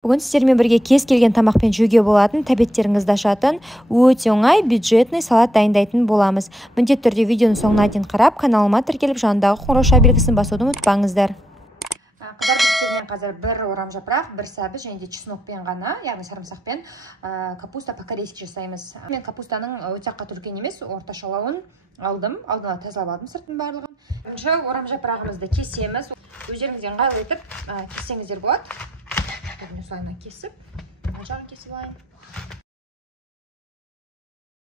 Бүгін сіздермен бірге кез келген тамақпен жеуге болатын, тәбеттеріңізді ашатын, өте оңай, бюджетный салат дайындайтын боламыз. Міндетті түрде видеоның соңына дейін қарап, каналыма тіркеліп, жанындағы қоңырау белгісін басуды ұмытпаңыздар. Қыздар, біздермен қазір бір орам жапырақ, бір сәбіз және де чеснокпен ғана, яғни сарымсақпен капуста по-корейски жасаймыз. Мен капустаның өте қатты үлкен емес, орташалауын алдым, алдын ала тазалап алдым сыртын барлығын. Бірінші орам жапырағымызды кесеміз. Өздеріңізден ыңғайлы етіп кессеңіздер болады. Осылайынан кесіп, жағын кесіп алайын.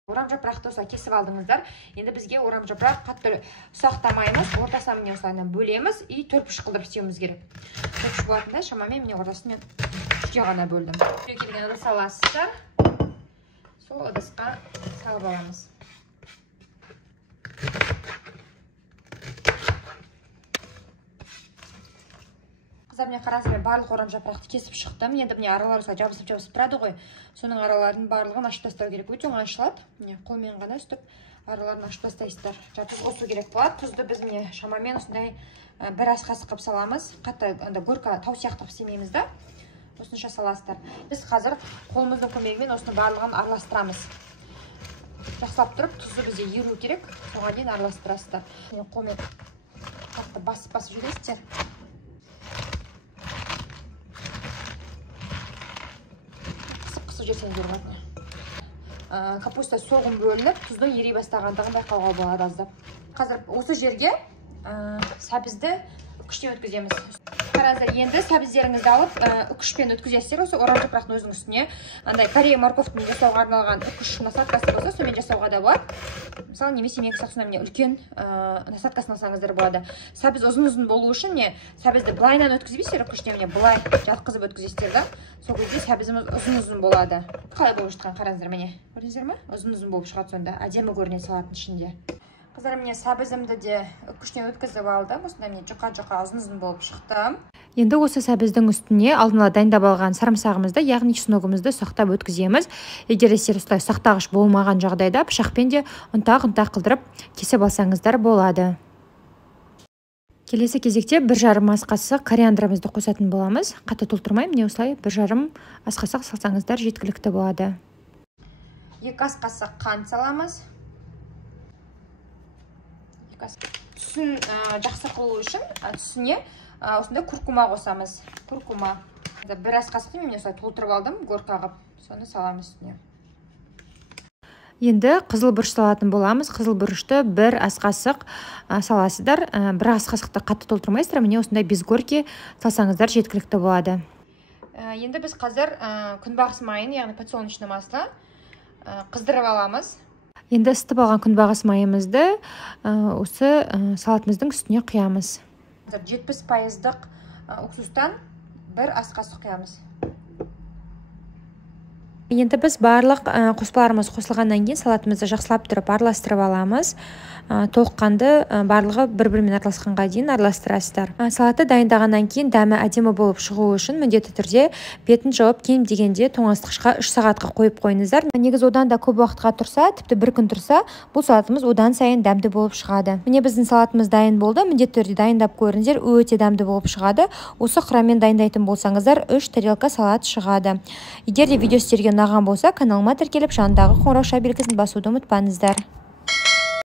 Орам жапырақты осылай кесіп алдыңыздар. Енді бізге орам жапырақ қатты ұсақтамаймыз, ортасынан міне осылайынан бөлеміз и төрпіш қылдырып істеуіміз керек. Төрпіш болатында шамамен міне ортасын мен үшке ғана бөлдім. Келген ыдыс аласыздар. Сол ыдысқа салып аламыз. Қыздар, міне қараңыздар, барлық орам жапырақты кесіп шықтым. Енді міне аралары жабысып тұрады ғой. Соның араларын барлығын ашып тастау керек. Өте оңай ашылады. Міне қолмен ғана үстіп араларын ашып тастайсыздар. Жатып осу керек болады. Тұзды біз міне шамамен осындай бір ас қасық қылып саламыз. Қатты горка тау сияқты қылып істемейміз да. Осынша саласыздар. Біз қазір қолымыздың көмегімен осыны барлығын араластырамыз. Жақсылап тұрып, тұзды бізде еру керек. Соған дейін араластырасыздар. Қолмен қатты басып жүресіздер. Жесеңдер болады. Капуста соғым бөлініп, тұздың ери бастағандығын байқауға болады аздап. Қазір осы жерге сәбізді үкіштен өткіземіз. Қараңыздар, енді сәбіздеріңізді алып үкішпен өткізесіздер. Осы орам жапырақтың өзінің үстіне андай корея морковтың жасауға арналған үкіш насадкасы болса, сомен жасауға да болады. Мысалы, немесе мен сақсына міне үлкен насадкасын алсаңыздар болады. Сәбіз ұзын-ұзын болу үшін не сәбізді былайынан өткізбейсіздер, үкіштен міне былай жатқызып өткізесіздер да. Сол кезде сәбізіміз ұзын-ұзын болады. Қалай болып жатқан қараңыздар, міне. Көрдіңіздер ме? Ұзын-ұзын болып шығады сонда. Әдемі көрінеді салаттың ішінде. Қыздар, міне сәбізімді де үкіштен өткізіп алдым. Осында міне жұқа-жұқа ұзын-ұзын болып шықты. Енді осы сәбіздің үстіне алдын ала дайындап алған сарымсағымызды, яғни чесногымызды ұсақтап өткіземіз. Егер де сіздер осылай ұсақтағыш болмаған жағдайда пышақпен де ұнтақ-ұнтақ қылдырып кесіп алсаңыздар болады. Келесі кезекте 1,5 ас қасық кориандрымызды қосатын боламыз. Қатты толтырмай, міне осылай 1,5 ас қасық салсаңыздар жеткілікті болады. 2 ас қасық қант саламыз. Түсін жақсы қылу үшін түсіне осында куркума қосамыз. Куркума. 1 ас қасықты мен осылай толтырып алдым, горка қылып. Соны саламыз үстіне. Енді қызыл бұрыш салатын боламыз. Қызыл бұрышты 1 ас қасық саласыздар. 1 ас қасықты қатты толтырмайсыздар. Міне осындай без горки салсаңыздар жеткілікті болады. Енді біз қазір күнбағыс майын, яғни подсолнечный масло қыздырып аламыз. Енді ысытып алған күнбағыс майымызды осы салатымыздың үстіне құямыз. 70% уксустан 1 ас қасық құямыз. Енді біз барлық қоспаларымыз қосылғаннан кейін салатымызды жақсылап тұрып араластырып аламыз. Толыққанды барлығы бір-бірімен араласқанға дейін араластырасыздар. Салатты дайындағаннан кейін дәмі әдемі болып шығу үшін міндетті түрде бетін жауып кем дегенде тоңазытқышқа 3 сағатқа қойып қойыңыздар. Негізі одан да көп уақытқа тұрса, тіпті 1 күн тұрса, бұл салатымыз одан сайын дәмді болып шығады. Міне біздің салатымыз дайын болды. Міндетті түрде дайындап көріңіздер, өте дәмді болып шығады. Осы құраммен дайындайтын болсаңыздар 3 тарелка салат шығады. Егер де видео сіздерге ұнаған болса, каналыма тіркеліп, жанындағы қоңырау белгісін басуды ұмытпаңыздар.